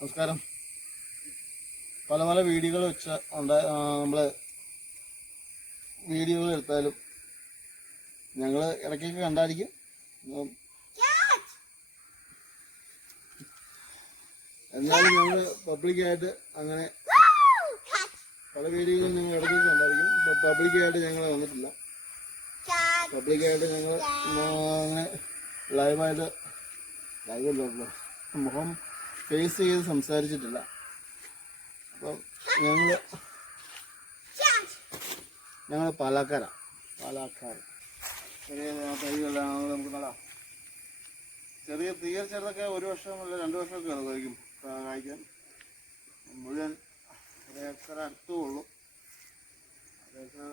നമസ്കാരം. പല പല വീഡിയോകൾ വെച്ച ഉണ്ടായ നമ്മൾ വീഡിയോകൾ എടുത്താലും ഞങ്ങൾ ഇടയ്ക്കൊക്കെ കണ്ടായിരിക്കും. എന്നാലും ഞങ്ങൾ പബ്ലിക്കായിട്ട് അങ്ങനെ പല വീഡിയോകളും ഞങ്ങൾ ഇടയ്ക്കൊക്കെ കണ്ടായിരിക്കും. പബ്ലിക്കായിട്ട് ഞങ്ങൾ വന്നിട്ടില്ല. പബ്ലിക്കായിട്ട് ഞങ്ങൾ അങ്ങനെ ലൈവായിട്ട് ലൈവല്ല മുഖം ഫേസ് ചെയ്ത് സംസാരിച്ചിട്ടില്ല. അപ്പം ഞങ്ങൾ ഞങ്ങൾ പാലക്കാര. പാലക്കാർ. ചെറിയ തീരെ ചെറുതൊക്കെ ഒരു വർഷം അല്ല രണ്ട് വർഷമൊക്കെ കഴിക്കും കായ്ക്കാൻ. മുഴുവൻ ഒരു ഏക്കർ അടുത്തേ ഉള്ളൂ. അതൊക്കെ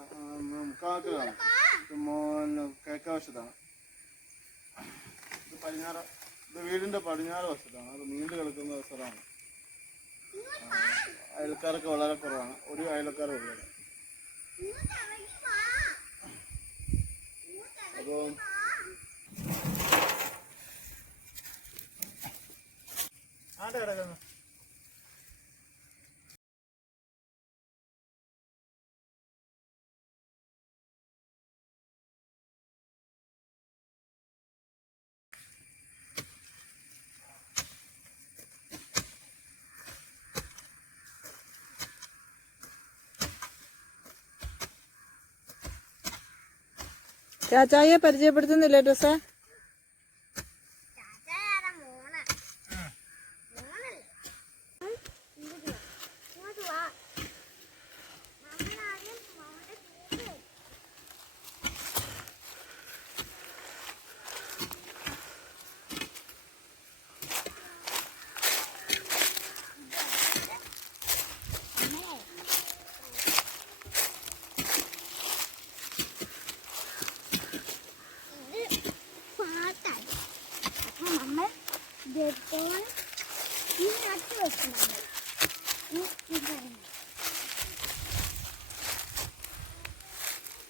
ഇത് കാണും ഇത് വീടിന്റെ പടിഞ്ഞാറ് വശത്താണ്. അത് നീണ്ടു കിടക്കുന്ന സ്ഥലമാണ് അയൽക്കാരൊക്കെ വളരെ കുറവാണ്. ഒരു അയൽക്കാരെ ഉള്ളത് അപ്പോൾ ആടെ കിടക്കുന്നു ചാച്ചായെ പരിചയപ്പെടുത്തുന്നില്ലേ ഡ്രസ്സേ ഇത് പാട്ടാണ് അപ്പൊ നമ്മൾ ഇതെടുത്തോളം ഈ നട്ട് വെക്കും നമ്മൾ ഈ ഇതാണ്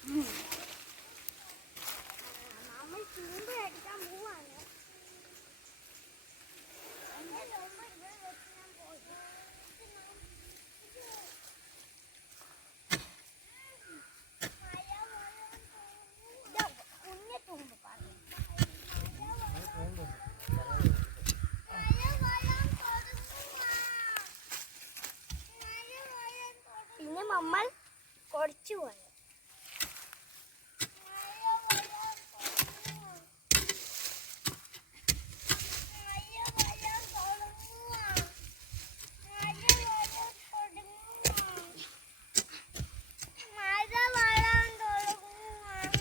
ഉം. നമ്മൾ ചൂണ്ട അടിക്കാൻ പോവാണ് എന്റെ അമ്മ ഇവിടെ വെച്ച് ഞാൻ പോയി കുഞ്ഞെ തുമ്പ് പറഞ്ഞു പിന്നെ നമ്മൾ കുറച്ചു പോയി മഴ വരാൻ തുടങ്ങുവാണ്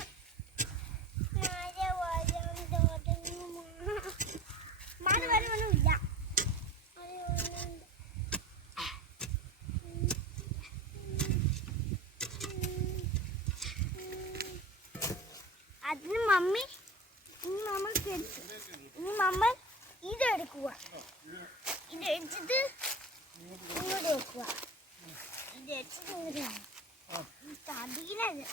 മഴ വരാൻ തുടങ്ങുവാണ് മഴ വരുമൊന്നുമില്ല മഴ വരുന്നുണ്ട് അതിന് മമ്മി ഇനി നമ്മൾ ഇനി നമ്മൾ ഇതെടുക്കുക. ഇത് എടുത്തിട്ട് ഇങ്ങോട്ട് വെക്കുക. ഇത് എടുത്തിട്ട് ഇങ്ങോട്ട് വെക്കുക. തടിയിലത്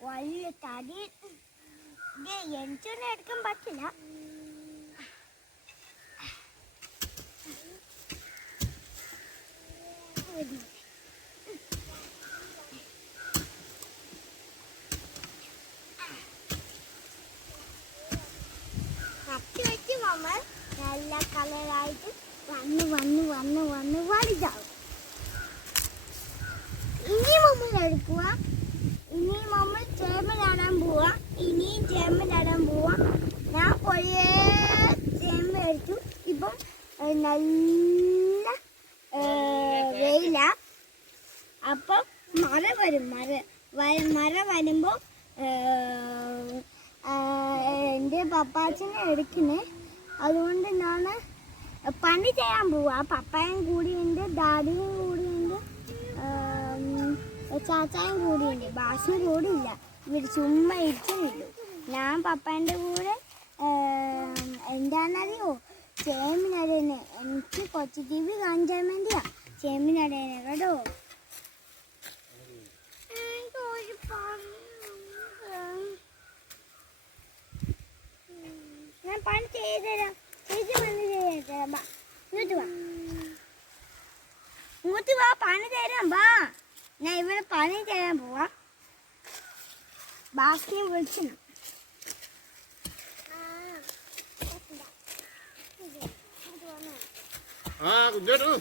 വലിയ തടി. ഇത് എനിക്കൊന്നും എടുക്കാൻ പറ്റില്ല. Thank കത്തി വെച്ച് നമ്മൾ നല്ല കളറായിട്ട് വന്ന് വന്ന് വന്ന് വന്ന് വലുതാവും. ഇനി നമ്മൾ എടുക്കുക ഇനി നമ്മൾ ചേമ്പ് നടാൻ പോവാ. ഇനിയും ചേമ്പ് നടാൻ പോവാ. ഞാൻ കുറേ ചേമ്പ് എടുത്തു. ഇപ്പം നല്ല വെയില. അപ്പം മഴ വരും വ- മഴ വരുമ്പോൾ എന്റെ പപ്പാച്ചനെ എടുക്കണേ അതുകൊണ്ട് ഞാൻ പണി ചെയ്യാൻ പോവാ. പപ്പായും കൂടിയുണ്ട് ദാദിയും കൂടിയുണ്ട് ചാച്ചായും കൂടിയുണ്ട്. കൂടി ഇല്ല ഇവർ ചുമ്മാ ഇരിക്കുന്നുള്ളൂ ഞാൻ പപ്പാന്റെ കൂടെ എന്താണെന്നറിയോ ചേമ്പിനടേനെ. എനിക്ക് കൊച്ചു ടി വി കാണിച്ചാൻ വേണ്ടിയാ. ചേമ്പിനടേനെ കേട്ടോ പണി ഞാൻ പണി ചെയ്തുതരാം. ചേച്ചി പണി ചെയ്തുതരാം. ബാ ഇങ്ങോട്ട് വാ. ഇങ്ങോട്ട് വാ പണി തരാം വാ ഞാൻ ഇവിടെ പണി തരാൻ പോവാ. ബാക്കി വിളിച്ചു ആ കുഞ്ഞേട്ടു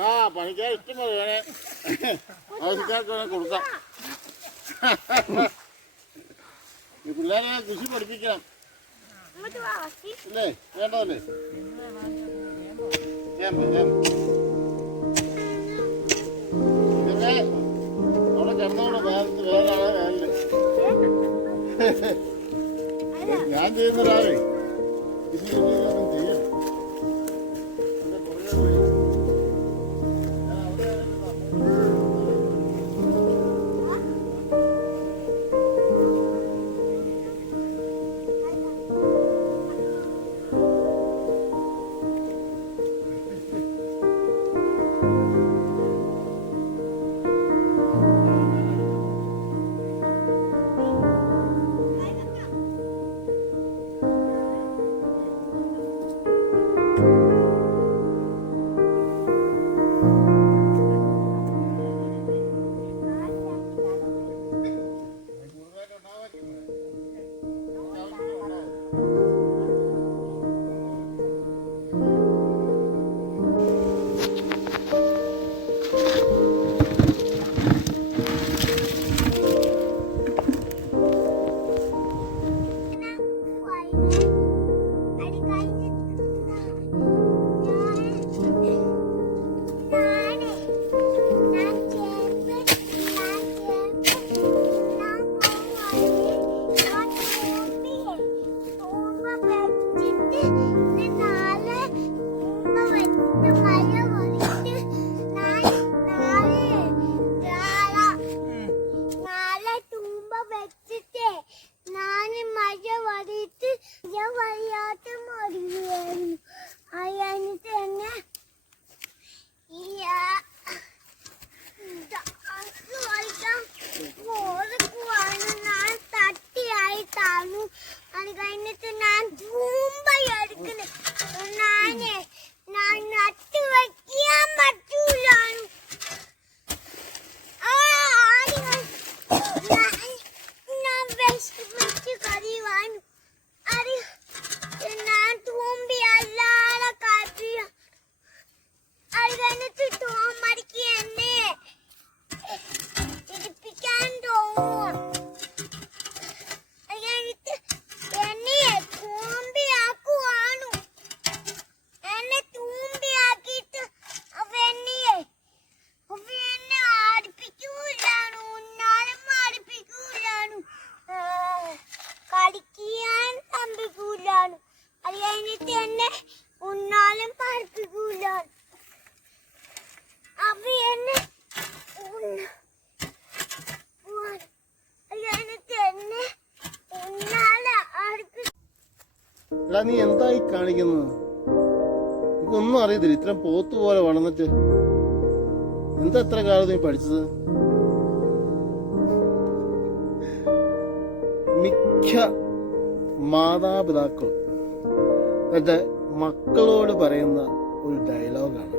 ആ പണിക്കാർ ഇഷ്ടം പോലെ വേണേ. കൊടുക്കാം. ഈ പിള്ളേരെ കൃഷി പഠിപ്പിക്കണം. അല്ലേ വേണ്ടതല്ലേ ചേമ്പ് ചേമ്പ് ഇതൊക്കെ അവിടെ ആളെ വേനൽ ഞാൻ ചെയ്യുന്നൊരാളെ ഇത് ഇതൊന്നും ചെയ്യണം എടാ നീ എന്തായി കാണിക്കുന്നത്? എനിക്കൊന്നും അറിയത്തില്ല. ഇത്രയും പോത്ത് പോലെ വളർന്നിട്ട്. എന്താ എത്ര കാലം നീ പഠിച്ചത്? മിക്ക മാതാപിതാക്കൾ എന്നിട്ട് മക്കളോട് പറയുന്ന ഒരു ഡയലോഗാണ്.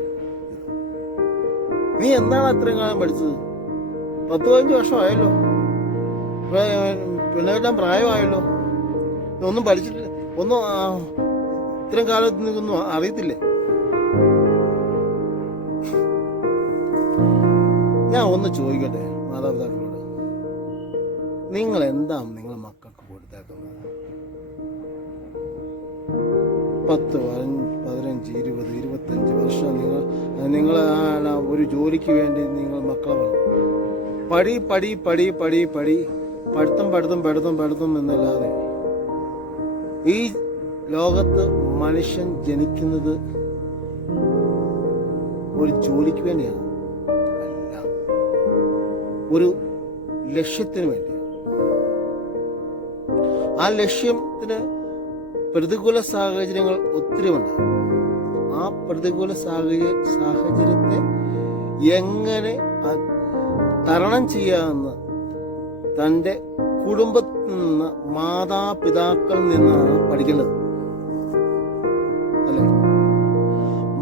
നീ എന്താണ് അത്രയും കാലം പഠിച്ചത്? പത്ത് പതിനഞ്ച് വർഷമായല്ലോ. പിന്നെ എല്ലാം പ്രായമായല്ലോ. ഒന്നും പഠിച്ചിട്ടില്ല. ഒന്നും ഇത്രയും കാലത്ത് നിനക്കൊന്നും അറിയത്തില്ലേ? ഞാൻ ഒന്ന് ചോദിക്കട്ടെ മാതാപിതാക്കളോട്. നിങ്ങൾ എന്താണ് നിങ്ങൾ മക്കൾക്ക് കൊടുത്തേക്കുന്നത്? പത്ത് പതിനഞ്ച് ഇരുപത് ഇരുപത്തഞ്ച് വർഷം നിങ്ങൾ നിങ്ങൾ ഒരു ജോലിക്ക് വേണ്ടി നിങ്ങൾ മക്കളെ വളർത്തും. പടി പടി പടി പടി പടി. പഠിത്തം പഠിത്തം പഠിത്തം പഠിത്തം എന്നല്ലാതെ ഈ ലോകത്ത് മനുഷ്യൻ ജനിക്കുന്നത് ഒരു ജോലിക്ക് വേണ്ടിയാണ്. അല്ല. ഒരു ലക്ഷ്യത്തിന് വേണ്ടിയാണ്. ആ ലക്ഷ്യത്തിന് പ്രതികൂല സാഹചര്യങ്ങൾ ഒത്തിരി ഉണ്ടാകും ആ പ്രതികൂല സാഹചര്യ സാഹചര്യത്തെ എങ്ങനെ തരണം ചെയ്യാമെന്ന് തന്റെ കുടുംബത്തിൽ നിന്ന് മാതാപിതാക്കളിൽ നിന്നാണ് പഠിക്കേണ്ടത്. അല്ലെ?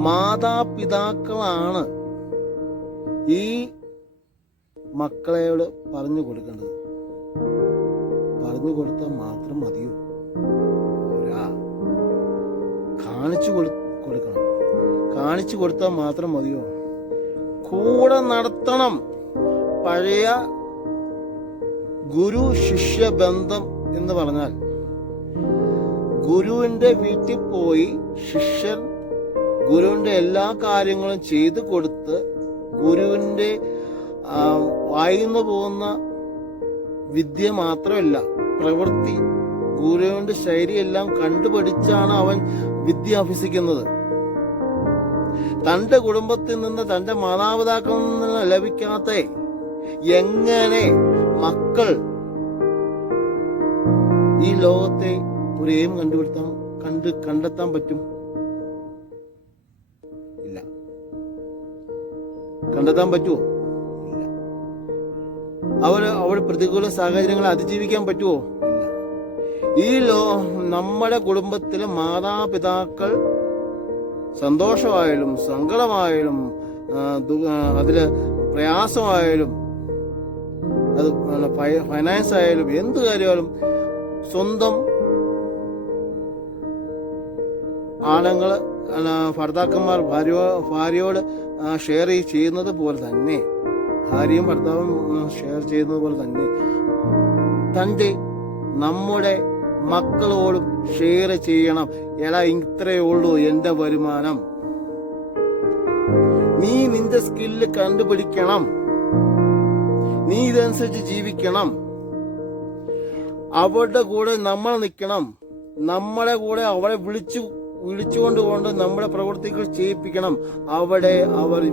മാതാപിതാക്കളാണ് ഈ മക്കളെയോട് പറഞ്ഞു കൊടുക്കേണ്ടത്. പറഞ്ഞു കൊടുത്താൽ മാത്രം മതിയോ? കാണിച്ചു കൊടു കൊടുക്കണം. കാണിച്ചു കൊടുത്താൽ മാത്രം മതിയോ? കൂടെ നടത്തണം. പഴയ ഗുരു ശിഷ്യ ബന്ധം എന്ന് പറഞ്ഞാൽ ഗുരുവിന്റെ വീട്ടിൽ പോയി ശിഷ്യൻ ഗുരുവിന്റെ എല്ലാ കാര്യങ്ങളും ചെയ്തു കൊടുത്ത് ഗുരുവിന്റെ വായിന്നു പോകുന്ന വിദ്യ മാത്രമല്ല പ്രവൃത്തി ഗുരുവിന്റെ ശൈലിയെല്ലാം കണ്ടുപഠിച്ചാണ് അവൻ വിദ്യ അഭ്യസിക്കുന്നത്. തന്റെ കുടുംബത്തിൽ നിന്ന് തന്റെ മാതാപിതാക്കളിൽ നിന്ന് ലഭിക്കാത്ത എങ്ങനെ മക്കൾ ഈ ലോകത്തെ ഒരു എയിം കണ്ടുപിടുത്താൻ കണ്ട് കണ്ടെത്താൻ പറ്റും? ഇല്ല. കണ്ടെത്താൻ പറ്റുമോ ഇല്ല. അവർ അവിടെ പ്രതികൂല സാഹചര്യങ്ങളെ അതിജീവിക്കാൻ പറ്റുമോ ഇല്ല. ഈ ലോ നമ്മുടെ കുടുംബത്തിലെ മാതാപിതാക്കൾ സന്തോഷമായാലും സങ്കടമായാലും അതിൽ പ്രയാസമായാലും അത് ഫൈനാൻസ് ആയാലും എന്ത് കാര്യമായാലും സ്വന്തം ആണുങ്ങൾ ഭർത്താക്കന്മാർ ഭാര്യ ഭാര്യയോട് ഷെയർ ചെയ്യുന്നത് പോലെ തന്നെ. ഭാര്യയും ഭർത്താവും ഷെയർ ചെയ്യുന്നത് പോലെ തന്നെ. തന്റെ നമ്മുടെ മക്കളോടും ഷെയർ ചെയ്യണം. എടാ ഇത്രയേ ഉള്ളൂ എന്റെ വരുമാനം. നീ നിന്റെ സ്കില്ല് കണ്ടുപിടിക്കണം. നീ ഇതനുസരിച്ച് ജീവിക്കണം. അവരുടെ കൂടെ നമ്മൾ നിൽക്കണം. നമ്മളെ കൂടെ അവരെ വിളിച്ചു വിളിച്ചുകൊണ്ട് കൊണ്ട് നമ്മുടെ പ്രവൃത്തികൾ ചെയ്യിപ്പിക്കണം. അവിടെ അവർ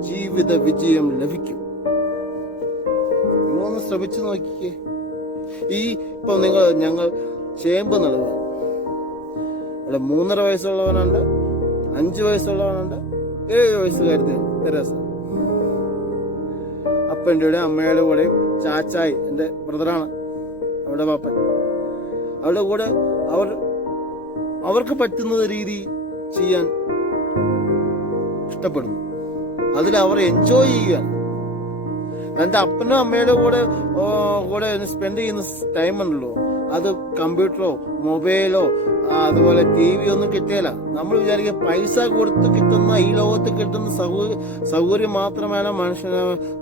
ജീവിത വിജയം ലഭിക്കും. നിങ്ങളൊന്ന് ശ്രമിച്ചു നോക്കിക്കേ. ഈ ഇപ്പൊ നിങ്ങൾ ഞങ്ങൾ ചേമ്പ് നടുക. മൂന്നര വയസ്സുള്ളവനുണ്ട് അഞ്ചു വയസ്സുള്ളവനുണ്ട് ഏഴ് വയസ്സുകാരുന്നുണ്ട് തെരേസ അപ്പന്റെ കൂടെ അമ്മയുടെ കൂടെ ചാച്ചായി എന്റെ ബ്രദറാണ് അവരുടെ പാപ്പൻ അവരുടെ കൂടെ അവർ അവർക്ക് പറ്റുന്ന രീതി ചെയ്യാൻ ഇഷ്ടപ്പെടുന്നു. അതിൽ അവർ എൻജോയ് ചെയ്യുകയാണ്. തന്റെ അപ്പനും അമ്മയുടെ കൂടെ കൂടെ സ്പെൻഡ് ചെയ്യുന്ന ടൈം ഉണ്ടല്ലോ. അത് കമ്പ്യൂട്ടറോ മൊബൈലോ അതുപോലെ ടി വി ഒന്നും കിട്ടിയല്ല. നമ്മൾ വിചാരിക്കുക പൈസ കൊടുത്ത് കിട്ടുന്ന ഈ ലോകത്ത് കിട്ടുന്ന സൗകര്യ മാത്രമാണ് മനുഷ്യന്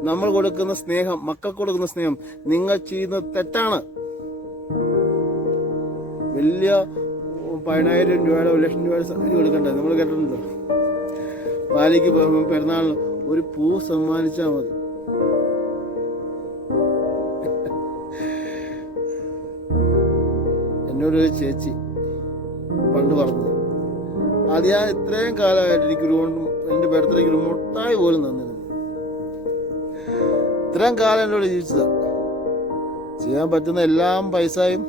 നമ്മൾ കൊടുക്കുന്ന സ്നേഹം മക്കൾക്ക് കൊടുക്കുന്ന സ്നേഹം. നിങ്ങൾ ചെയ്യുന്നത് തെറ്റാണ്. വലിയ പതിനായിരം രൂപയുടെ ഒരു ലക്ഷം രൂപയുടെ സൗകര്യം കൊടുക്കണ്ടേ? നമ്മൾ കേട്ടിട്ടുണ്ട് പാലിക്ക് പെരുന്നാൾ ഒരു പൂ സമ്മാനിച്ചാൽ മതി. എന്നോടൊരു ചേച്ചി പണ്ട് പറഞ്ഞു അത് ഞാൻ ഇത്രയും കാലമായിട്ട് എനിക്ക് ഒരു എന്റെ ബർത്ത്ഡേക്ക് ഒരു മുട്ടായി പോലും തന്നിരുന്നു ഇത്രയും കാലം എന്നോട് ജീവിച്ചത്. ചെയ്യാൻ പറ്റുന്ന എല്ലാം പൈസയും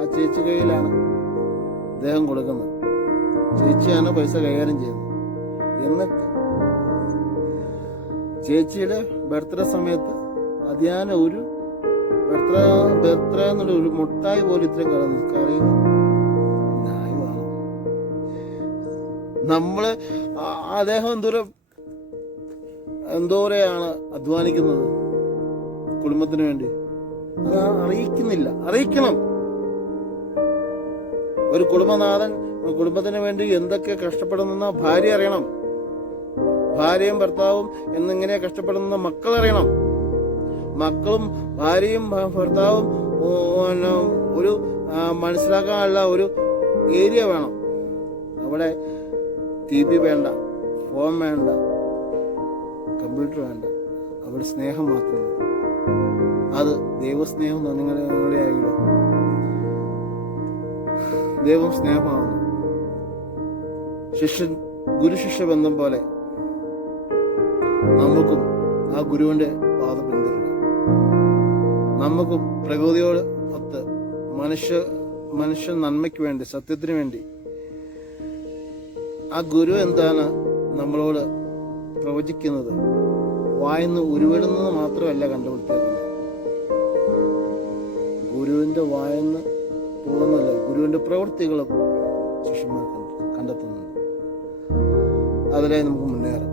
ആ ചേച്ചി കയ്യിലാണ് അദ്ദേഹം കൊടുക്കുന്നത്. ചേച്ചിയാണ് പൈസ കൈകാര്യം ചെയ്യുന്നത്. എന്നിട്ട് ചേച്ചിയുടെ ബർത്ത്ഡേ സമയത്ത് അതിയാന ഒരു ബർത്ത്ഡേ എത്ര എന്നുള്ള ഒരു മുട്ടായി പോലും ഇത്രയും കാലം നിൽക്കാറിയ ന്യായമാണ് നമ്മൾ അദ്ദേഹം എന്തോരം എന്തോരെയാണ് അധ്വാനിക്കുന്നത് കുടുംബത്തിന് വേണ്ടി? അത് അറിയിക്കുന്നില്ല. അറിയിക്കണം. ഒരു കുടുംബനാഥൻ കുടുംബത്തിന് വേണ്ടി എന്തൊക്കെ കഷ്ടപ്പെടുന്ന ഭാര്യ അറിയണം. ഭാര്യയും ഭർത്താവും എന്നിങ്ങനെ കഷ്ടപ്പെടുന്ന മക്കൾ അറിയണം. മക്കളും ഭാര്യയും ഭർത്താവും ഒരു മനസ്സിലാക്കാനുള്ള ഒരു ഏരിയ വേണം. അവിടെ ടി വി വേണ്ട ഫോൺ വേണ്ട കമ്പ്യൂട്ടർ വേണ്ട. അവിടെ സ്നേഹം മാത്രമേ അത് ദൈവസ്നേഹം നിങ്ങളെ നിങ്ങളെ ദൈവം സ്നേഹമാകുന്നു ശിഷ്യൻ ഗുരു ശിഷ്യ ബന്ധം പോലെ നമുക്കും ആ പിന്തുടരണം നമുക്കും പ്രകൃതിയോട് ഒത്ത് മനുഷ്യ മനുഷ്യ നന്മയ്ക്ക് വേണ്ടി സത്യത്തിന് വേണ്ടി. ആ ഗുരു എന്താണ് നമ്മളോട് പ്രവചിക്കുന്നത്? വായന്ന് ഉരുവിടുന്നത് മാത്രമല്ല കണ്ടുപിടുത്തേക്കുന്നത് ഗുരുവിന്റെ വായന്ന് പോകുന്നില്ല ഗുരുവിന്റെ പ്രവൃത്തികളും ശിഷ്യന്മാർ കണ്ട- കണ്ടെത്തുന്നുണ്ട്. അതിലായി നമുക്ക് മുന്നേറാം.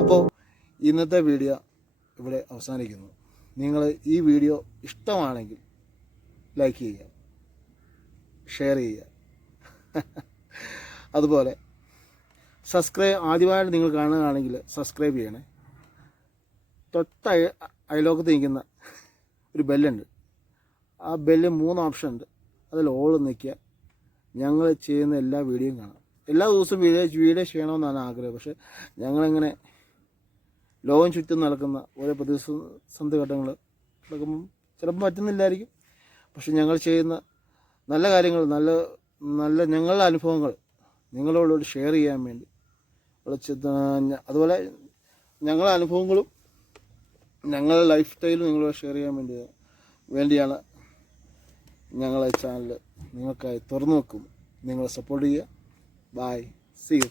അപ്പോൾ ഇന്നത്തെ വീഡിയോ ഇവിടെ അവസാനിക്കുന്നു. നിങ്ങൾ ഈ വീഡിയോ ഇഷ്ടമാണെങ്കിൽ ലൈക്ക് ചെയ്യുക ഷെയർ ചെയ്യുക. അതുപോലെ സബ്സ്ക്രൈബ് ആദ്യമായിട്ട് നിങ്ങൾ കാണുകയാണെങ്കിൽ സബ്സ്ക്രൈബ് ചെയ്യണേ. തൊട്ട അയ- അയലോക്കത്ത് നിൽക്കുന്ന ഒരു ബെല്ലുണ്ട് ആ ബെല്ല് മൂന്ന് ഓപ്ഷൻ ഉണ്ട്. അതിൽ ഓൾ നിൽക്കുക. ഞങ്ങൾ ചെയ്യുന്ന എല്ലാ വീഡിയോയും കാണാം. എല്ലാ ദിവസവും വീഡിയോ വീഡിയോ ചെയ്യണമെന്നാണ് ആഗ്രഹം. പക്ഷെ ഞങ്ങളിങ്ങനെ ലോകം ചുറ്റും നടക്കുന്ന ഓരോ പ്രതിസന്ധി ഘട്ടങ്ങൾ നടക്കുമ്പം ചിലപ്പോൾ പറ്റുന്നില്ലായിരിക്കും. പക്ഷെ ഞങ്ങൾ ചെയ്യുന്ന നല്ല കാര്യങ്ങൾ നല്ല നല്ല ഞങ്ങളുടെ അനുഭവങ്ങൾ നിങ്ങളോട് ഷെയർ ചെയ്യാൻ വേണ്ടി. അതുപോലെ ഞങ്ങളുടെ അനുഭവങ്ങളും ഞങ്ങളുടെ ലൈഫ് സ്റ്റൈലും നിങ്ങളോട് ഷെയർ ചെയ്യാൻ വേണ്ടി വേണ്ടിയാണ് ഞങ്ങളെ ചാനൽ നിങ്ങൾക്കായി തുറന്നു വെക്കും. നിങ്ങളെ സപ്പോർട്ട് ചെയ്യുക. Bye C U